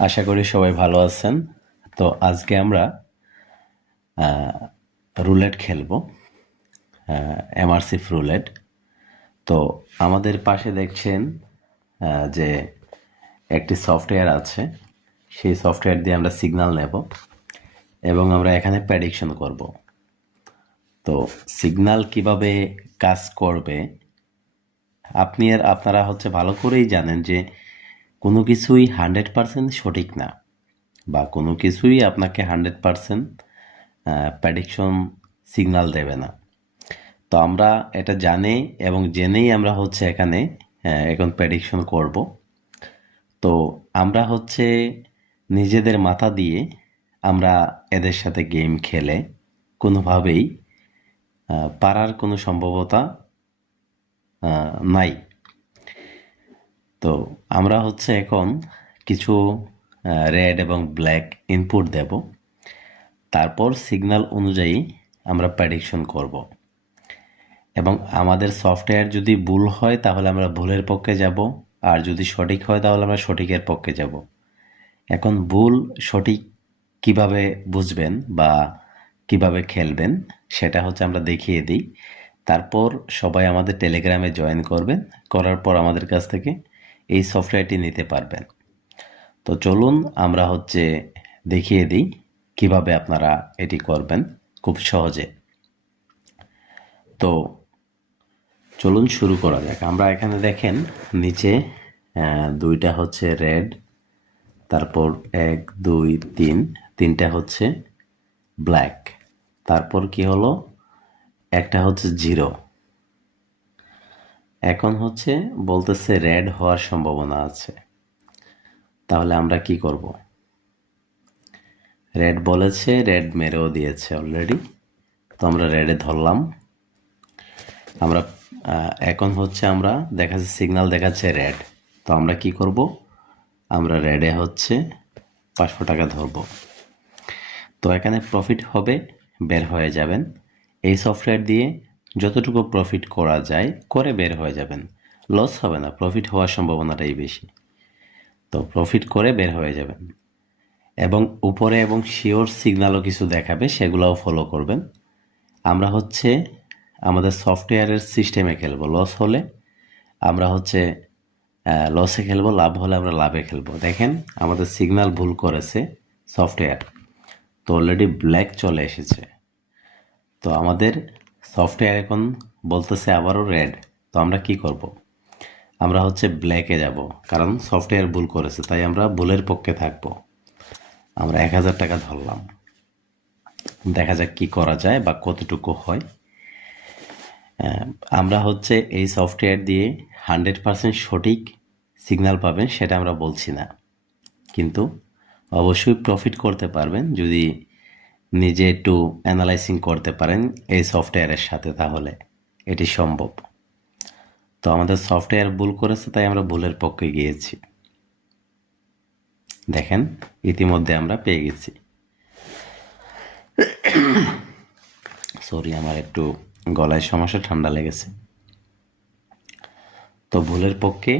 আশা করি সবাই ভালো আছেন। তো আজকে আমরা রুলেট খেলবো, এমারসিভ রুলেট। তো আমাদের পাশে দেখছেন যে একটি সফটওয়্যার আছে। সেই সফটওয়্যার দিয়ে আমরা সিগন্যাল নেব এবং আমরা এখানে প্রেডিকশন করব। তো সিগন্যাল কিভাবে কাজ করবে আপনারা ভালো করেই জানেন যে কোনো কিছুই 100% সঠিক না, বা কোনো কিছুই আপনাকে 100% প্রেডিকশন সিগন্যাল দেবে না। তো আমরা এটা জানি এবং জেনেই আমরা এখানে এখন প্রেডিকশন করব। তো আমরা নিজেদের মাথা দিয়ে আমরা এদের সাথে গেম খেলে কোনোভাবেই পারার কোনো সম্ভাবনা নাই। তো আমরা এখন কিছু রেড এবং ব্ল্যাক ইনপুট দেব, তারপর সিগন্যাল অনুযায়ী আমরা প্রেডিকশন করব। এবং আমাদের সফটওয়্যার যদি ভুল হয় তাহলে আমরা ভুলের পক্ষে যাব, আর যদি সঠিক হয় তাহলে আমরা সঠিকের পক্ষে যাব। এখন ভুল সঠিক কিভাবে বুঝবেন বা কিভাবে খেলবেন সেটা আমরা দেখিয়ে দিই। তারপর সবাই আমাদের টেলিগ্রামে জয়েন করবেন, করার পর আমাদের কাছ থেকে এই সফটওয়্যারটি নিতে পারবেন। তো চলুন আমরা দেখিয়ে দিই কিভাবে আপনারা এটি করবেন খুব সহজে। তো চলুন শুরু করা যাক। আমরা এখানে দেখেন নিচে দুইটা রেড, তারপর 1 2 3 তিনটা ব্ল্যাক, তারপর কি হলো একটা 0। এখন বলতেছে রেড হওয়ার সম্ভাবনা আছে। তাহলে আমরা কি করব? রেড বলেছে, রেড মেরেও দিয়েছে অলরেডি। তো আমরা রেডে ধরলাম। আমরা এখন আমরা দেখাচ্ছে সিগন্যাল দেখাচ্ছে রেড। তো আমরা কি করব? আমরা রেডে 500 টাকা ধরব। তো এখানে প্রফিট হবে, বের হয়ে যাবেন। এই সফটওয়্যার দিয়ে যতটুকু প্রফিট করা যায় করে বের হয়ে যাবেন। লস হবে না, প্রফিট হওয়ার সম্ভাবনাটাই বেশি। তো প্রফিট করে বের হয়ে যাবেন। এবং উপরে এবং শিওর সিগন্যালও কিছু দেখাবে, সেগুলোও ফলো করবেন। আমরা আমাদের সফটওয়্যারের সিস্টেমে খেলবো। লস হলে আমরা লসে খেলবো, লাভ হলে আমরা লাভে খেলবো। দেখেন আমাদের সিগন্যাল ভুল করেছে সফটওয়্যার, তো অলরেডি ব্ল্যাক চলে এসেছে। তো আমাদের সফটওয়্যার এখন বলতেছে আবারও রেড। তো আমরা কি করব? আমরা ব্ল্যাকে যাব, কারণ সফটওয়্যার ভুল করেছে, তাই আমরা ভুলের পক্ষে থাকব। আমরা 1000 টাকা ধরলাম, দেখা যাক কি করা যায় বা কতটুকু হয়। আমরা এই সফটওয়্যার দিয়ে 100% সঠিক সিগন্যাল পাবেন সেটা আমরা বলছি না, কিন্তু অবশ্যই প্রফিট করতে পারবেন যদি নিজে একটু অ্যানালাইসিং করতে পারেন এই সফটওয়্যারের সাথে, তাহলে এটি সম্ভব। তো আমাদের সফটওয়্যার ভুল করেছে, তাই আমরা ভুলের পক্ষে গিয়েছি। দেখেন ইতিমধ্যে আমরা পেয়ে গেছি। সরি, আমার একটু গলায় সমস্যা, ঠান্ডা লেগেছে। তো ভুলের পক্ষে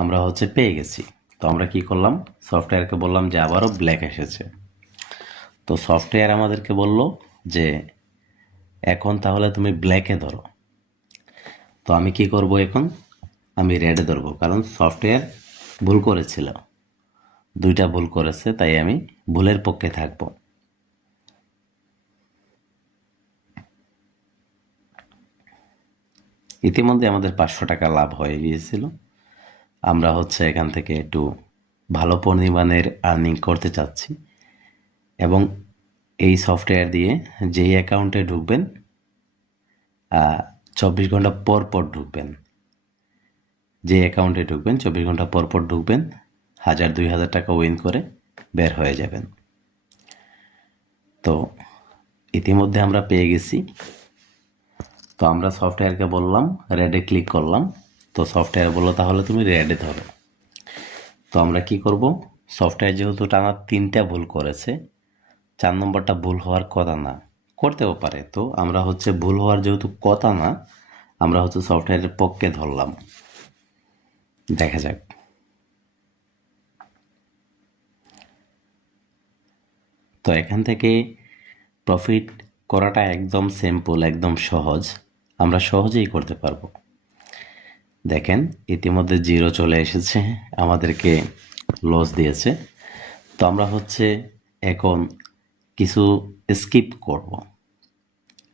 আমরা পেয়ে গেছি। তো আমরা কি করলাম? সফটওয়্যারকে বললাম যে আবারও ব্ল্যাক এসেছে। তো সফটওয়্যার আমাদেরকে বলল যে এখন তাহলে তুমি ব্ল্যাকে ধরো। তো আমি কি করব? এখন আমি রেডে ধরবো, কারণ সফটওয়্যার ভুল করেছিল, দুইটা ভুল করেছে, তাই আমি ভুলের পক্ষে থাকবো। ইতিমধ্যে আমাদের 500 টাকা লাভ হয়ে গিয়েছিল। আমরা এখান থেকে একটু ভালো পরিমাণের আর্নিং করতে চাচ্ছি, এবং এই সফটওয়্যার দিয়ে যেই অ্যাকাউন্টে ঢুকবেন 24 ঘন্টা পর পর ঢুকবেন। যে অ্যাকাউন্টে ঢুকবেন 24 ঘন্টা পর পর ঢুকবেন, 1000-2000 টাকা উইন করে বের হয়ে যাবেন। তো ইতিমধ্যে আমরা পেয়ে গেছি। তো আমরা সফটওয়্যারকে বললাম, রেডে ক্লিক করলাম। তো সফটওয়্যার বললো তাহলে তুমি রেডে ধরো। তো আমরা কি করব? সফটওয়্যার যেহেতু টানা 3টা ভুল করেছে, 4 নম্বরটা ভুল হওয়ার কথা না, করতেও পারে। তো আমরা ভুল হওয়ার যেহেতু কথা না, আমরা সফটওয়্যারের পক্ষে ধরলাম। দেখা যাক। তো এখান থেকে প্রফিট করাটা একদম সিম্পল, একদম সহজ, আমরা সহজেই করতে পারবো। দেখেন ইতিমধ্যে জিরো চলে এসেছে, আমাদেরকে লস দিয়েছে। তো আমরা হচ্ছে এখন কিছু স্কিপ করব।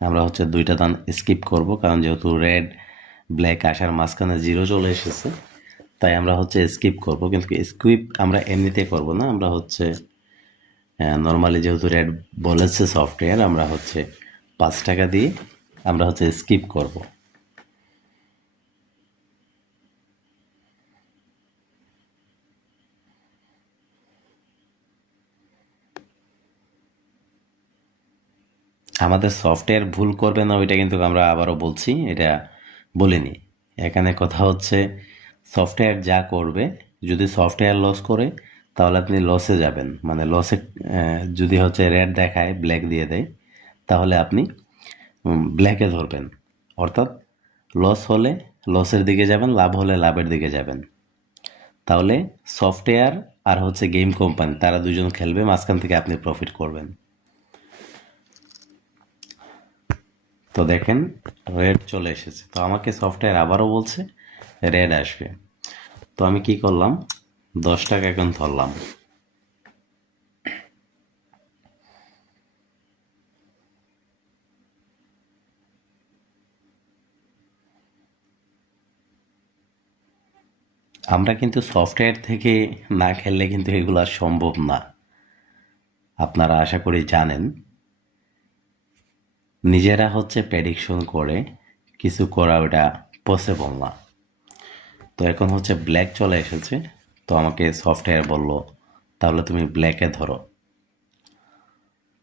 আমরা হচ্ছে দুইটা দান স্কিপ করব, কারণ যেহেতু রেড ব্ল্যাক আসার মাঝখানে জিরো চলে এসেছে, তাই আমরা হচ্ছে স্কিপ করব। কিন্তু স্কিপ আমরা এমনিতে করব না, আমরা হচ্ছে নর্মালি যেহেতু রেড বলেছে সফটওয়্যার, আমরা হচ্ছে 5 টাকা দিয়ে আমরা হচ্ছে স্কিপ করব। আমাদের সফটওয়্যার ভুল করবে না ওইটা কিন্তু আমরা আবারও বলছি, এটা বলিনি। এখানে কথা হচ্ছে সফটওয়্যার যা করবে, যদি সফটওয়্যার লস করে তাহলে আপনি লসে যাবেন, মানে লসে যদি হচ্ছে রেড দেখায় ব্ল্যাক দিয়ে দেয়, তাহলে আপনি ব্ল্যাকে ধরবেন। অর্থাৎ লস হলে লসের দিকে যাবেন, লাভ হলে লাভের দিকে যাবেন। তাহলে সফটওয়্যার আর হচ্ছে গেম কোম্পানি তারা দুজন খেলবে, মাঝখান থেকে আপনি প্রফিট করবেন। তো দেখেন রেড চলে এসেছে, তো আমাকে সফটওয়্যার আবারও বলছে রেড আসবে। তো আমি কি করলাম, 10 টাকা এখন ধরলাম। আমরা কিন্তু সফটওয়্যার থেকে না খেললে কিন্তু এগুলো আর সম্ভব না, আপনারা আশা করি জানেন। নিজেরা হচ্ছে প্রেডিকশন করে কিছু করা ওটা পসিবল না। তো এখন হচ্ছে ব্ল্যাক চলে এসেছে, তো আমাকে সফটওয়্যার বলল তাহলে তুমি ব্ল্যাকে ধরো।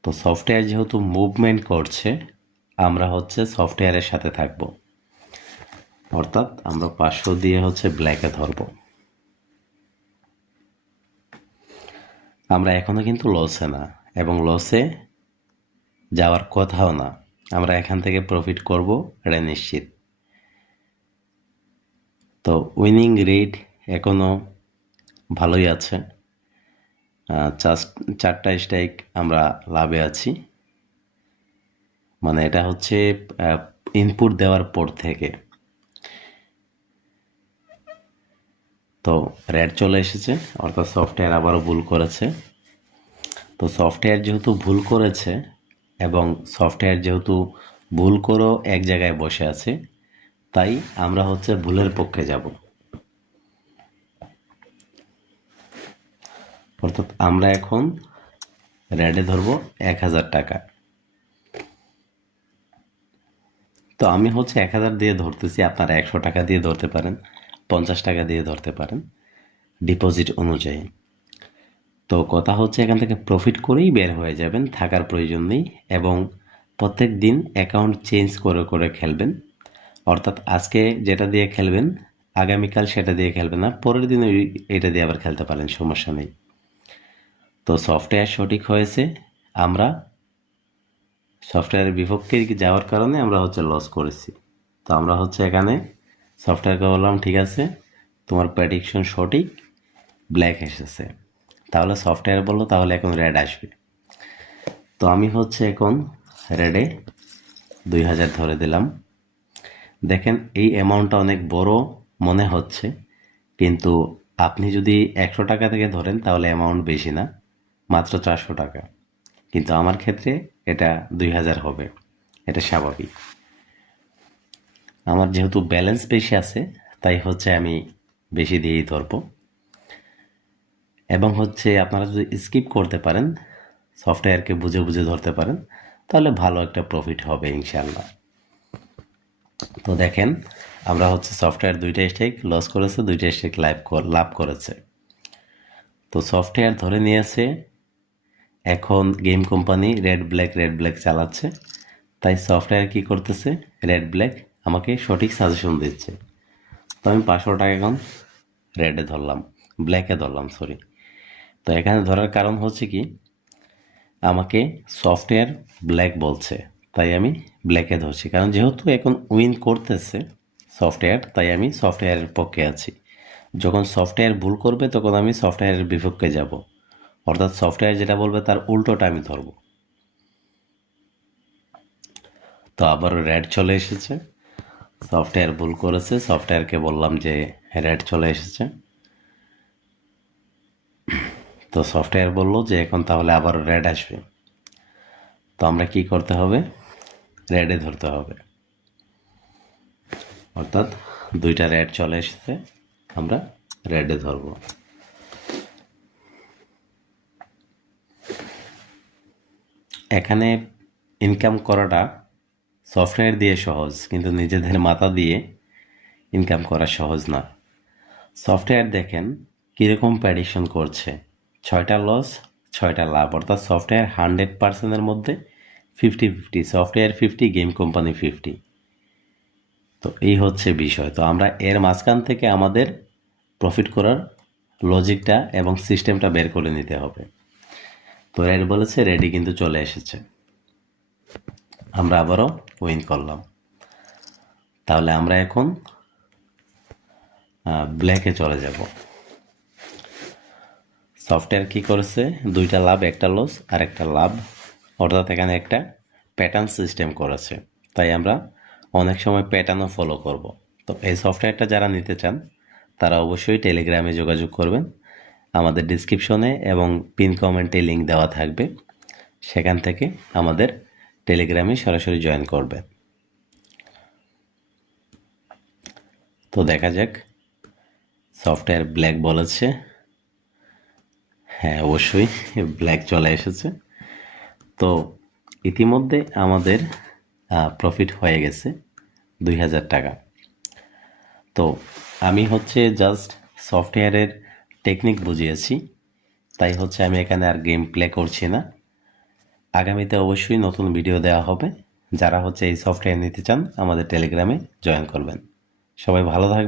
তো সফটওয়্যার যেহেতু মুভমেন্ট করছে, আমরা হচ্ছে সফটওয়্যারের সাথে থাকব, অর্থাৎ আমরা 500 দিয়ে হচ্ছে ব্ল্যাকে ধরব। আমরা এখনো কিন্তু লসে না, এবং লসে যাওয়ার কথাও না, আমরা এখান থেকে প্রফিট করব, এটা নিশ্চিত। তো উইনিং রেট এখনো ভালোই আছে, 4টা স্ট্রাইক আমরা লাভে আছি, মানে এটা হচ্ছে ইনপুট দেওয়ার পর থেকে। তো রেড চলে এসেছে, অর্থাৎ সফটওয়্যার আবারও ভুল করেছে। তো সফটওয়্যার যেহেতু ভুল করেছে, এবং সফটওয়্যার যেহেতু ভুল করেও এক জায়গায় বসে আছে, তাই আমরা হচ্ছে ভুলের পক্ষে যাব। অর্থাৎ আমরা এখন রেডে ধরবো 1000 টাকা। তো আমি হচ্ছে 1000 দিয়ে ধরতেছি, আপনারা 100 টাকা দিয়ে ধরতে পারেন, 50 টাকা দিয়ে ধরতে পারেন, ডিপোজিট অনুযায়ী। তো কথা হচ্ছে এখান থেকে প্রফিট করেই বের হয়ে যাবেন, থাকার প্রয়োজন নেই। এবং প্রত্যেক দিন অ্যাকাউন্ট চেঞ্জ করে করে খেলবেন, অর্থাৎ আজকে যেটা দিয়ে খেলবেন আগামীকাল সেটা দিয়ে খেলবেন না, পরের দিন এটা দিয়ে আবার খেলতে পারেন, সমস্যা নেই। তো সফটওয়্যার সঠিক হয়েছে, আমরা সফটওয়্যারের বিপক্ষে যাওয়ার কারণে আমরা হচ্ছে লস করেছি। তো আমরা হচ্ছে এখানে সফটওয়্যারকে বললাম ঠিক আছে তোমার প্রেডিকশন সঠিক, ব্ল্যাক এসেছে। তাহলে সফটওয়্যার বললো তাহলে এখন রেড আসবে। তো আমি হচ্ছে এখন রেডে 2000 ধরে দিলাম। দেখেন এই অ্যামাউন্টটা অনেক বড় মনে হচ্ছে, কিন্তু আপনি যদি 100 টাকা থেকে ধরেন তাহলে অ্যামাউন্ট বেশি না, মাত্র 400 টাকা। কিন্তু আমার ক্ষেত্রে এটা 2000 হবে, এটা স্বাভাবিক। আমার যেহেতু ব্যালেন্স বেশি আছে, তাই হচ্ছে আমি বেশি দিয়েই ধরবো। এবং হচ্ছে আপনারা যদি স্কিপ করতে পারেন, সফটওয়্যারকে বুঝে বুঝে ধরতে পারেন, তাহলে ভালো একটা প্রফিট হবে ইনশাল্লাহ। তো দেখেন আমরা হচ্ছে সফটওয়্যার 2টা স্টেক লস করেছে, 2টা স্টেক লাভ করেছে। তো সফটওয়্যার ধরে নিয়েছে, এখন গেম কোম্পানি রেড ব্ল্যাক চালাচ্ছে, তাই সফটওয়্যার কি করতেছে, রেড ব্ল্যাক আমাকে সঠিক সাজেশন দিচ্ছে। তো আমি 500 টাকা এখন রেডে ধরলাম, ব্ল্যাকে ধরলাম, সরি। তো এখানে ধরার কারণ হচ্ছে কি, আমাকে সফটওয়্যার ব্ল্যাক বলছে, তাই আমি ব্ল্যাকে ধরছি, কারণ যেহেতু এখন উইন করতেছে সফটওয়্যার, তাই আমি সফটওয়্যারের পক্ষে আছি। যখন সফটওয়্যার ভুল করবে তখন আমি সফটওয়্যারের বিপক্ষে যাব, অর্থাৎ সফটওয়্যার যেটা বলবে তার উল্টোটা আমি ধরব। তো আবারও রেড চলে এসেছে, সফটওয়্যার ভুল করেছে, সফটওয়্যারকে বললাম যে রেড চলে এসেছে। তো সফটওয়্যার বলল যে এখন তাহলে আবার রেড আসবে। তো আমরা কি করতে হবে, রেডে ধরতে হবে। অর্থাৎ দুইটা রেড চলে এসেছে, আমরা রেডে ধরব। এখানে ইনকাম করাটা সফটওয়্যার দিয়ে সহজ, কিন্তু নিজেদের মাথা দিয়ে ইনকাম করা সহজ না। সফটওয়্যার দেখেন কীরকম প্রেডিকশন করছে, 6টা লস 6টা লাভ, অর্থাৎ সফটওয়্যার 100%-এর মধ্যে 50-50, সফটওয়্যার 50, গেম কোম্পানি 50। তো এই হচ্ছে বিষয়। তো আমরা এর মাঝখান থেকে আমাদের প্রফিট করার লজিকটা এবং সিস্টেমটা বের করে নিতে হবে। তো রেড বলেছে, রেডি কিন্তু চলে এসেছে, আমরা আবারও উইন করলাম। তাহলে আমরা এখন ব্ল্যাকে চলে যাব। সফটওয়্যার কি করেছে, 2টা লাভ 1টা লস আর একটা লাভ, অর্থাৎ এখানে একটা প্যাটার্ন সিস্টেম করেছে। তাই আমরা অনেক সময় প্যাটার্নও ফলো করব। তো এই সফটওয়্যারটা যারা নিতে চান তারা অবশ্যই টেলিগ্রামে যোগাযোগ করবেন। আমাদের ডিসক্রিপশনে এবং পিন কমেন্টে লিঙ্ক দেওয়া থাকবে, সেখান থেকে আমাদের টেলিগ্রামে সরাসরি জয়েন করবে। তো দেখা যাক, সফটওয়্যার ব্ল্যাক বলেছে, হ্যাঁ অবশ্যই ব্ল্যাক চলে এসেছে। তো ইতিমধ্যে আমাদের প্রফিট হয়ে গেছে 2000 টাকা। তো আমি হচ্ছে জাস্ট সফটওয়্যারের টেকনিক বুঝিয়েছি, তাই হচ্ছে আমি এখানে আর গেম প্লে করছি না। আগামীতে অবশ্যই নতুন ভিডিও দেওয়া হবে। যারা হচ্ছে এই সফটওয়্যার নিতে চান আমাদের টেলিগ্রামে জয়েন করবেন। সবাই ভালো থাকবেন।